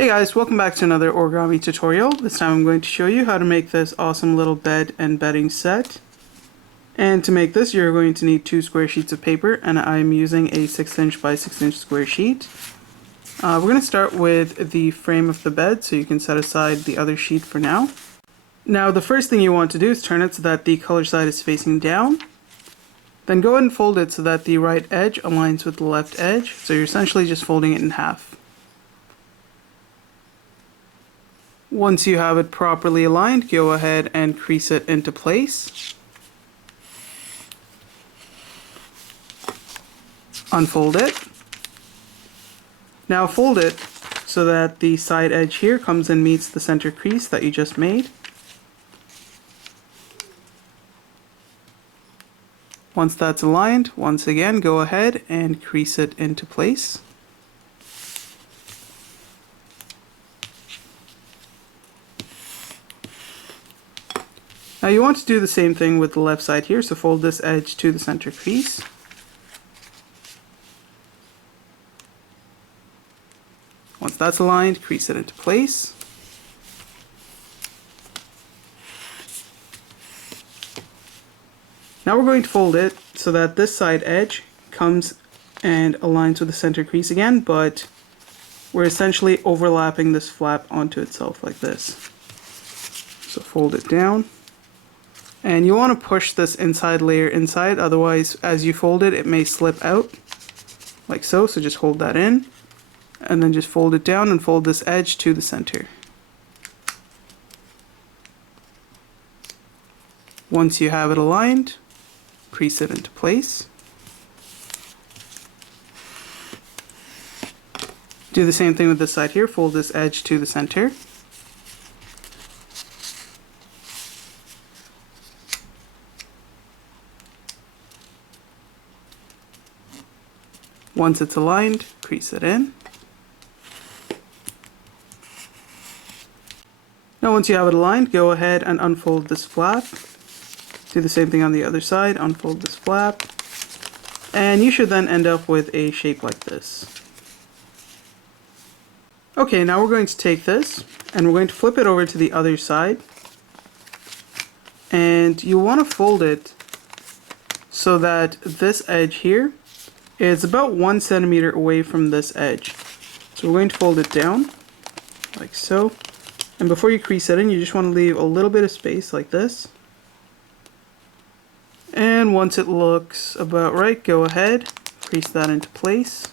Hey guys, welcome back to another origami tutorial. This time I'm going to show you how to make this awesome little bed and bedding set. And to make this you're going to need 2 square sheets of paper, and I'm using a 6" by 6" square sheet. We're going to start with the frame of the bed, so you can set aside the other sheet for now. Now the first thing you want to do is turn it so that the color side is facing down. Then go ahead and fold it so that the right edge aligns with the left edge, so you're essentially just folding it in half. Once you have it properly aligned, go ahead and crease it into place. Unfold it. Now fold it so that the side edge here comes and meets the center crease that you just made. Once that's aligned, once again go ahead and crease it into place. Now you want to do the same thing with the left side here, so fold this edge to the center crease. Once that's aligned, crease it into place. Now we're going to fold it so that this side edge comes and aligns with the center crease again, but we're essentially overlapping this flap onto itself like this. So fold it down. And you want to push this inside layer inside, otherwise as you fold it, it may slip out, like so. So just hold that in, and then just fold it down and fold this edge to the center. Once you have it aligned, crease it into place. Do the same thing with this side here, fold this edge to the center. Once it's aligned, crease it in. Now once you have it aligned, go ahead and unfold this flap. Do the same thing on the other side, unfold this flap. And you should then end up with a shape like this. Okay, now we're going to take this and we're going to flip it over to the other side. And you want to fold it so that this edge here is about 1 centimeter away from this edge. So we're going to fold it down, like so. And before you crease it in, you just want to leave a little bit of space like this. And once it looks about right, go ahead, crease that into place.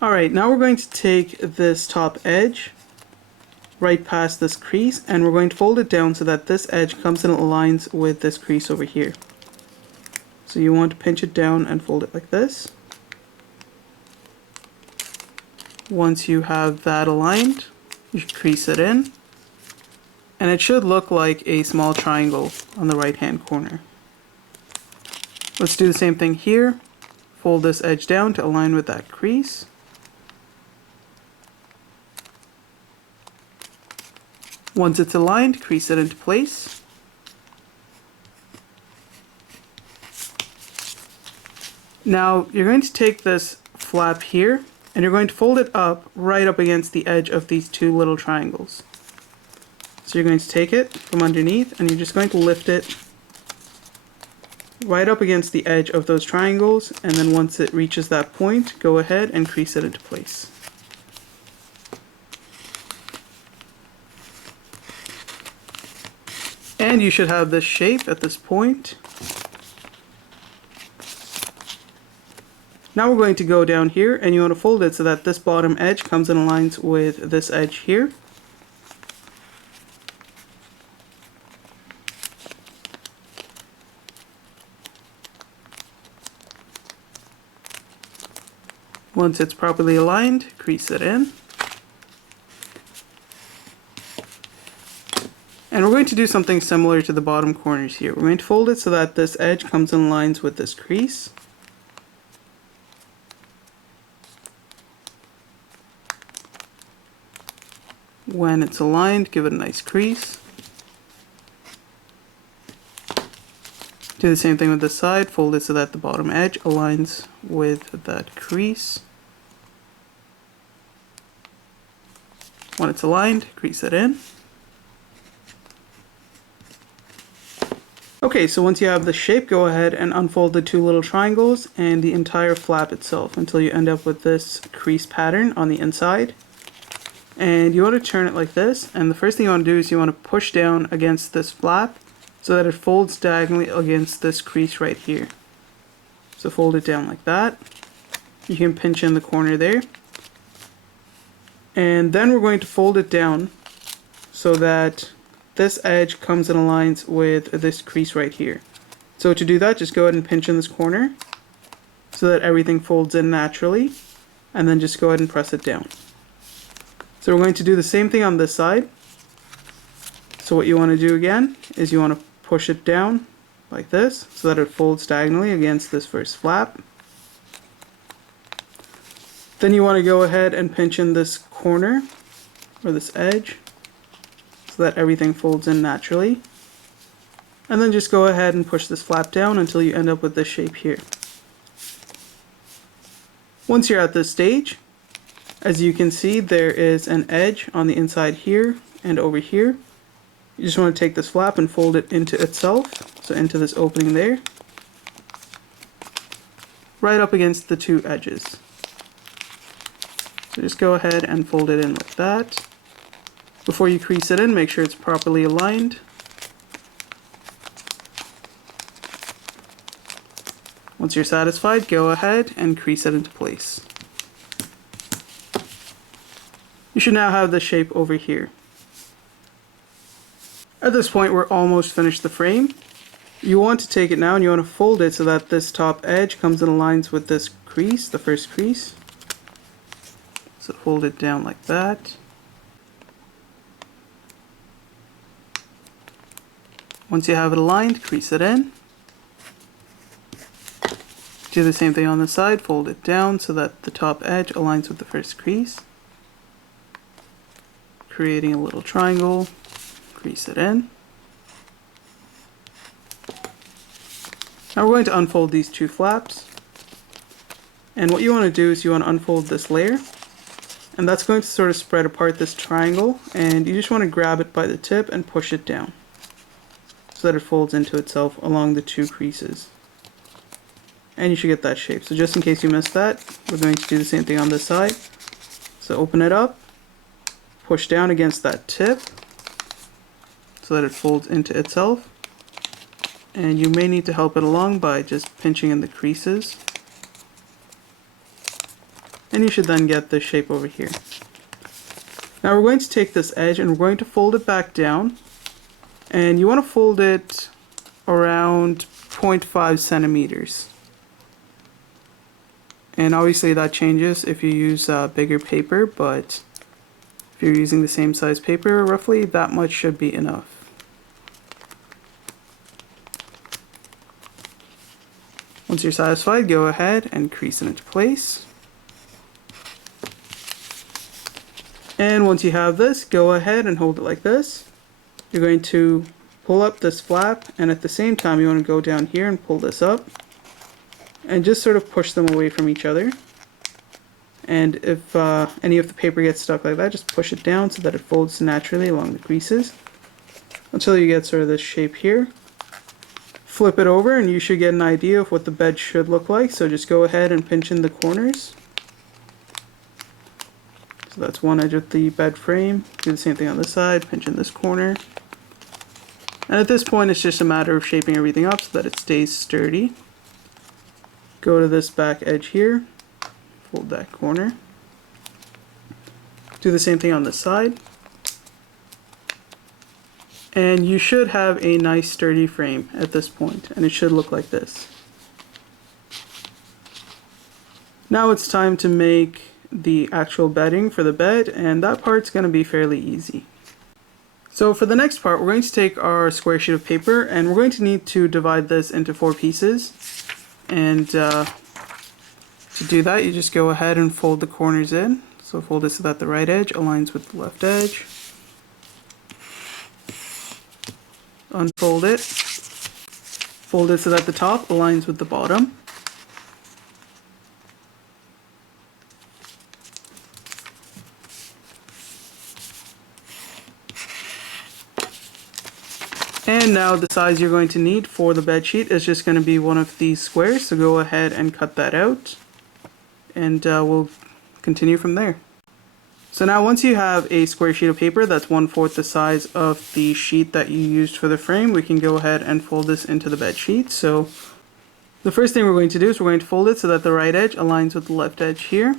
Alright, now we're going to take this top edge right past this crease, and we're going to fold it down so that this edge comes and aligns with this crease over here. So you want to pinch it down and fold it like this. Once you have that aligned, you should crease it in, and it should look like a small triangle on the right hand corner. Let's do the same thing here. Fold this edge down to align with that crease. Once it's aligned, crease it into place. Now you're going to take this flap here and you're going to fold it up right up against the edge of these 2 little triangles. So you're going to take it from underneath and you're just going to lift it right up against the edge of those triangles, and then once it reaches that point, go ahead and crease it into place. And you should have this shape at this point. Now we're going to go down here and you want to fold it so that this bottom edge comes and aligns with this edge here. Once it's properly aligned, crease it in. And we're going to do something similar to the bottom corners here. We're going to fold it so that this edge comes in lines with this crease. When it's aligned, give it a nice crease. Do the same thing with this side, fold it so that the bottom edge aligns with that crease. When it's aligned, crease it in. Okay, so once you have the shape, go ahead and unfold the two little triangles and the entire flap itself until you end up with this crease pattern on the inside. And you want to turn it like this, and the first thing you want to do is you want to push down against this flap so that it folds diagonally against this crease right here. So fold it down like that. You can pinch in the corner there. And then we're going to fold it down so that this edge comes and aligns with this crease right here. So to do that, just go ahead and pinch in this corner so that everything folds in naturally, and then just go ahead and press it down. So we're going to do the same thing on this side. So what you want to do again is you want to push it down like this so that it folds diagonally against this first flap. Then you want to go ahead and pinch in this corner or this edge so that everything folds in naturally. And then just go ahead and push this flap down until you end up with this shape here. Once you're at this stage, as you can see, there is an edge on the inside here and over here. You just want to take this flap and fold it into itself, so into this opening there, right up against the two edges. So just go ahead and fold it in like that. Before you crease it in, make sure it's properly aligned. Once you're satisfied, go ahead and crease it into place. You should now have the shape over here. At this point, we're almost finished the frame. You want to take it now and you want to fold it so that this top edge comes and aligns with this crease, the first crease. So fold it down like that. Once you have it aligned, crease it in. Do the same thing on the side, fold it down so that the top edge aligns with the first crease. Creating a little triangle, crease it in. Now we're going to unfold these two flaps. And what you want to do is you want to unfold this layer. And that's going to sort of spread apart this triangle. And you just want to grab it by the tip and push it down so that it folds into itself along the two creases. And you should get that shape. So just in case you missed that, we're going to do the same thing on this side. So open it up. Push down against that tip so that it folds into itself, and you may need to help it along by just pinching in the creases, and you should then get the shape over here. Now we're going to take this edge and we're going to fold it back down, and you want to fold it around 0.5 centimeters. And obviously that changes if you use bigger paper, but if you're using the same size paper, roughly that much should be enough. Once you're satisfied, go ahead and crease it into place. And once you have this, go ahead and hold it like this. You're going to pull up this flap, and at the same time you want to go down here and pull this up. And just sort of push them away from each other. And if any of the paper gets stuck like that, just push it down so that it folds naturally along the creases until you get sort of this shape here. Flip it over and you should get an idea of what the bed should look like. So just go ahead and pinch in the corners. So that's one edge of the bed frame. Do the same thing on this side, pinch in this corner. And at this point it's just a matter of shaping everything up so that it stays sturdy. Go to this back edge here. Fold that corner. Do the same thing on this side. And you should have a nice sturdy frame at this point, and it should look like this. Now it's time to make the actual bedding for the bed, and that part's going to be fairly easy. So for the next part, we're going to take our square sheet of paper and we're going to need to divide this into 4 pieces. And to do that, you just go ahead and fold the corners in. So fold it so that the right edge aligns with the left edge. Unfold it. Fold it so that the top aligns with the bottom. And now the size you're going to need for the bed sheet is just going to be one of these squares, so go ahead and cut that out, and we'll continue from there. So now once you have a square sheet of paper that's 1/4 the size of the sheet that you used for the frame, we can go ahead and fold this into the bed sheet. So the first thing we're going to do is we're going to fold it so that the right edge aligns with the left edge here.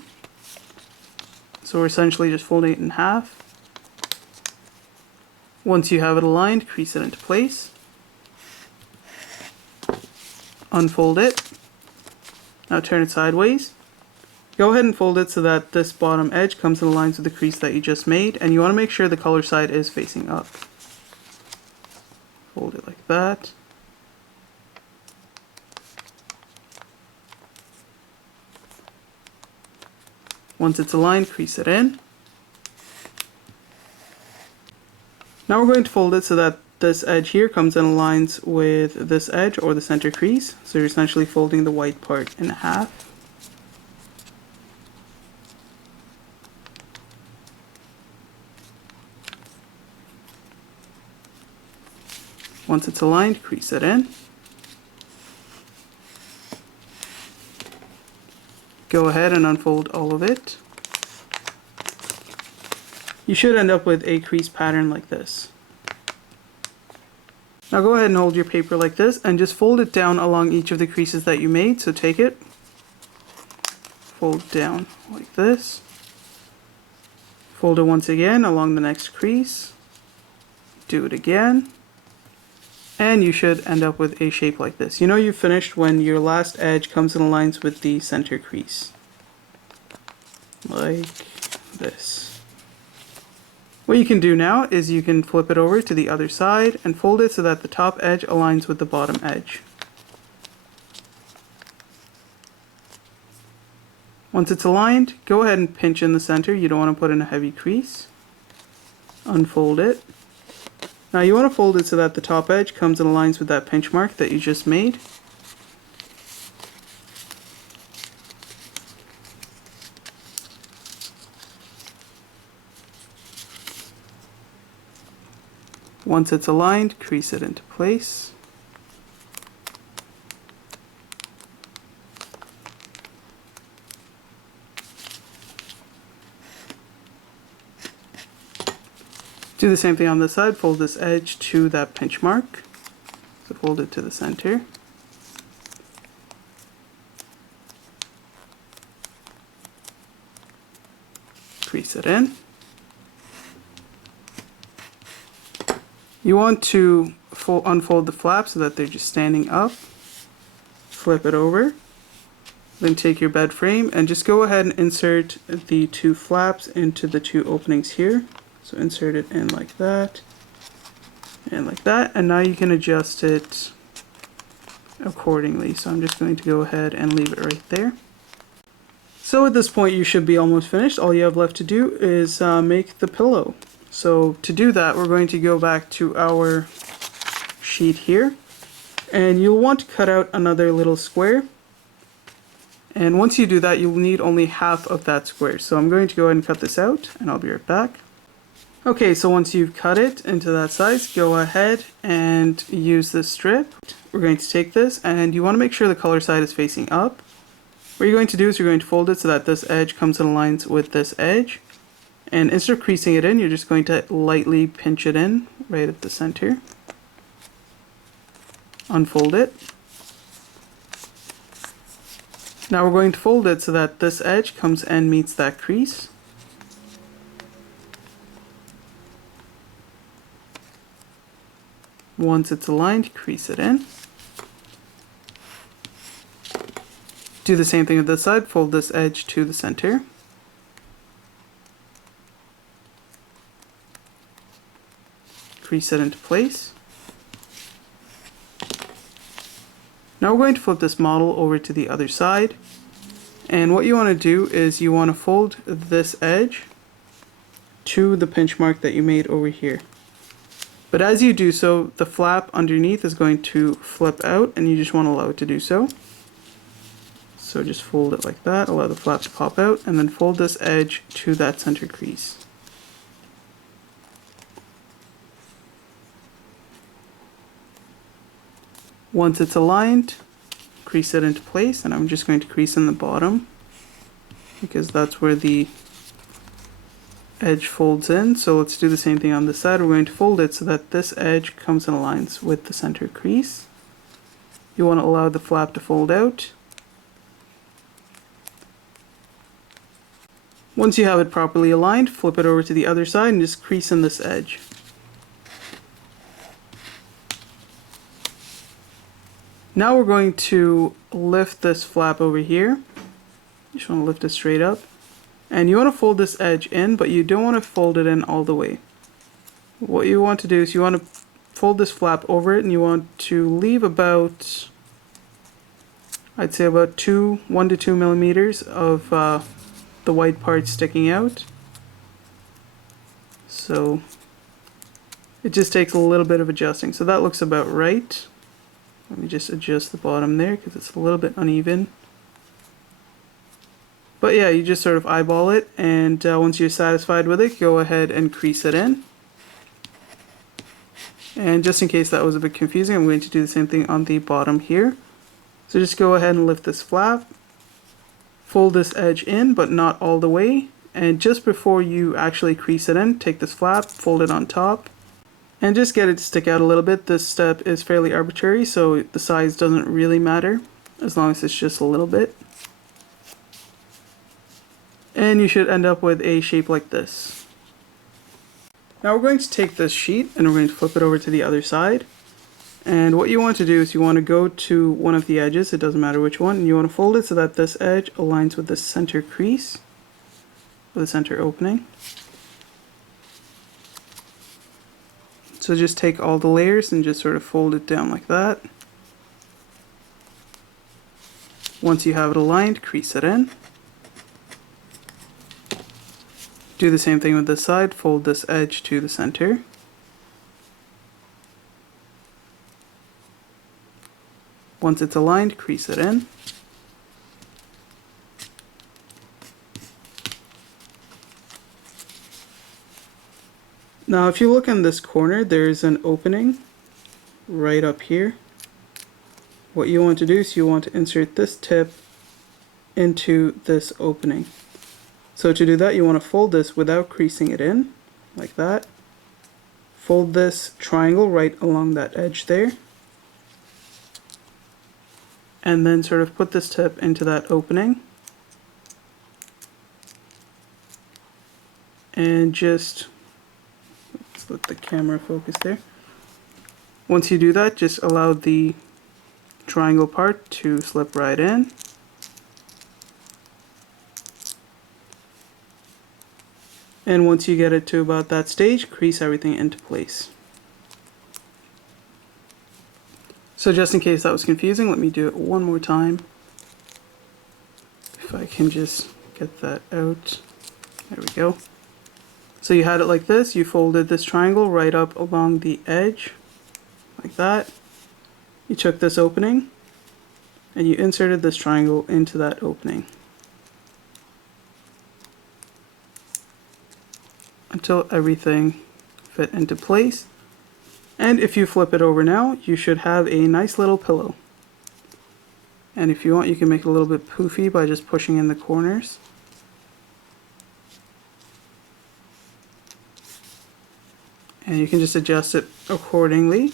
So we're essentially just folding it in half. Once you have it aligned, crease it into place. Unfold it. Now turn it sideways. Go ahead and fold it so that this bottom edge comes and aligns with the crease that you just made, and you want to make sure the color side is facing up. Fold it like that. Once it's aligned, crease it in. Now we're going to fold it so that this edge here comes and aligns with this edge or the center crease. So you're essentially folding the white part in half. Once it's aligned, crease it in. Go ahead and unfold all of it. You should end up with a crease pattern like this. Now go ahead and hold your paper like this and just fold it down along each of the creases that you made. So take it, fold down like this, fold it once again along the next crease, do it again, and you should end up with a shape like this. You know you've finished when your last edge comes and aligns with the center crease. Like this. What you can do now is you can flip it over to the other side and fold it so that the top edge aligns with the bottom edge. Once it's aligned, go ahead and pinch in the center. You don't want to put in a heavy crease. Unfold it. Now you want to fold it so that the top edge comes and aligns with that pinch mark that you just made. Once it's aligned, crease it into place. Do the same thing on this side, fold this edge to that pinch mark. So fold it to the center. Crease it in. You want to unfold the flap so that they're just standing up. Flip it over. Then take your bed frame and just go ahead and insert the two flaps into the two openings here. So insert it in like that and like that. And now you can adjust it accordingly. So I'm just going to go ahead and leave it right there. So at this point you should be almost finished. All you have left to do is make the pillow. So to do that, we're going to go back to our sheet here, and you'll want to cut out another little square. And once you do that, you'll need only half of that square. So I'm going to go ahead and cut this out, and I'll be right back. Okay, so once you've cut it into that size, go ahead and use this strip. We're going to take this, and you want to make sure the color side is facing up. What you're going to do is you're going to fold it so that this edge comes and aligns with this edge. And instead of creasing it in, you're just going to lightly pinch it in right at the center. Unfold it. Now we're going to fold it so that this edge comes and meets that crease. Once it's aligned, crease it in. Do the same thing on this side, fold this edge to the center. Crease it into place. Now we're going to flip this model over to the other side, and what you want to do is you want to fold this edge to the pinch mark that you made over here. But as you do so, the flap underneath is going to flip out, and you just want to allow it to do so. So just fold it like that, allow the flap to pop out, and then fold this edge to that center crease. Once it's aligned, crease it into place, and I'm just going to crease in the bottom because that's where the edge folds in. So let's do the same thing on this side. We're going to fold it so that this edge comes and aligns with the center crease. You want to allow the flap to fold out. Once you have it properly aligned, flip it over to the other side and just crease in this edge. Now we're going to lift this flap over here. You just want to lift it straight up. And you want to fold this edge in, but you don't want to fold it in all the way. What you want to do is you want to fold this flap over it, and you want to leave about, I'd say about 1 to 2 millimeters of the white part sticking out. So it just takes a little bit of adjusting. So that looks about right. Let me just adjust the bottom there because it's a little bit uneven. But yeah, you just sort of eyeball it, and once you're satisfied with it, go ahead and crease it in. And just in case that was a bit confusing, I'm going to do the same thing on the bottom here. So just go ahead and lift this flap, fold this edge in, but not all the way. And just before you actually crease it in, take this flap, fold it on top, and just get it to stick out a little bit. This step is fairly arbitrary, so the size doesn't really matter as long as it's just a little bit. And you should end up with a shape like this. Now we're going to take this sheet and we're going to flip it over to the other side. And what you want to do is you want to go to one of the edges, it doesn't matter which one, and you want to fold it so that this edge aligns with the center crease, or the center opening. So just take all the layers and just sort of fold it down like that. Once you have it aligned, crease it in. Do the same thing with this side, fold this edge to the center. Once it's aligned, crease it in. Now if you look in this corner, there's an opening right up here. What you want to do is you want to insert this tip into this opening. So to do that, you want to fold this without creasing it in, like that. Fold this triangle right along that edge there. And then sort of put this tip into that opening. And just, let's let the camera focus there. Once you do that, just allow the triangle part to slip right in. And once you get it to about that stage, crease everything into place. So just in case that was confusing, let me do it one more time. If I can just get that out. There we go. So you had it like this, you folded this triangle right up along the edge, like that. You took this opening, and you inserted this triangle into that opening. Until everything fit into place. And if you flip it over now, you should have a nice little pillow. And if you want, you can make it a little bit poofy by just pushing in the corners. And you can just adjust it accordingly.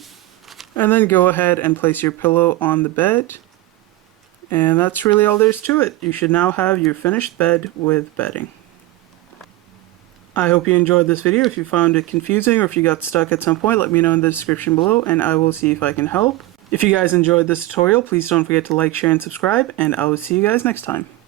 And then go ahead and place your pillow on the bed. And that's really all there's to it. You should now have your finished bed with bedding. I hope you enjoyed this video. If you found it confusing or if you got stuck at some point, let me know in the description below and I will see if I can help. If you guys enjoyed this tutorial, please don't forget to like, share, and subscribe, and I will see you guys next time.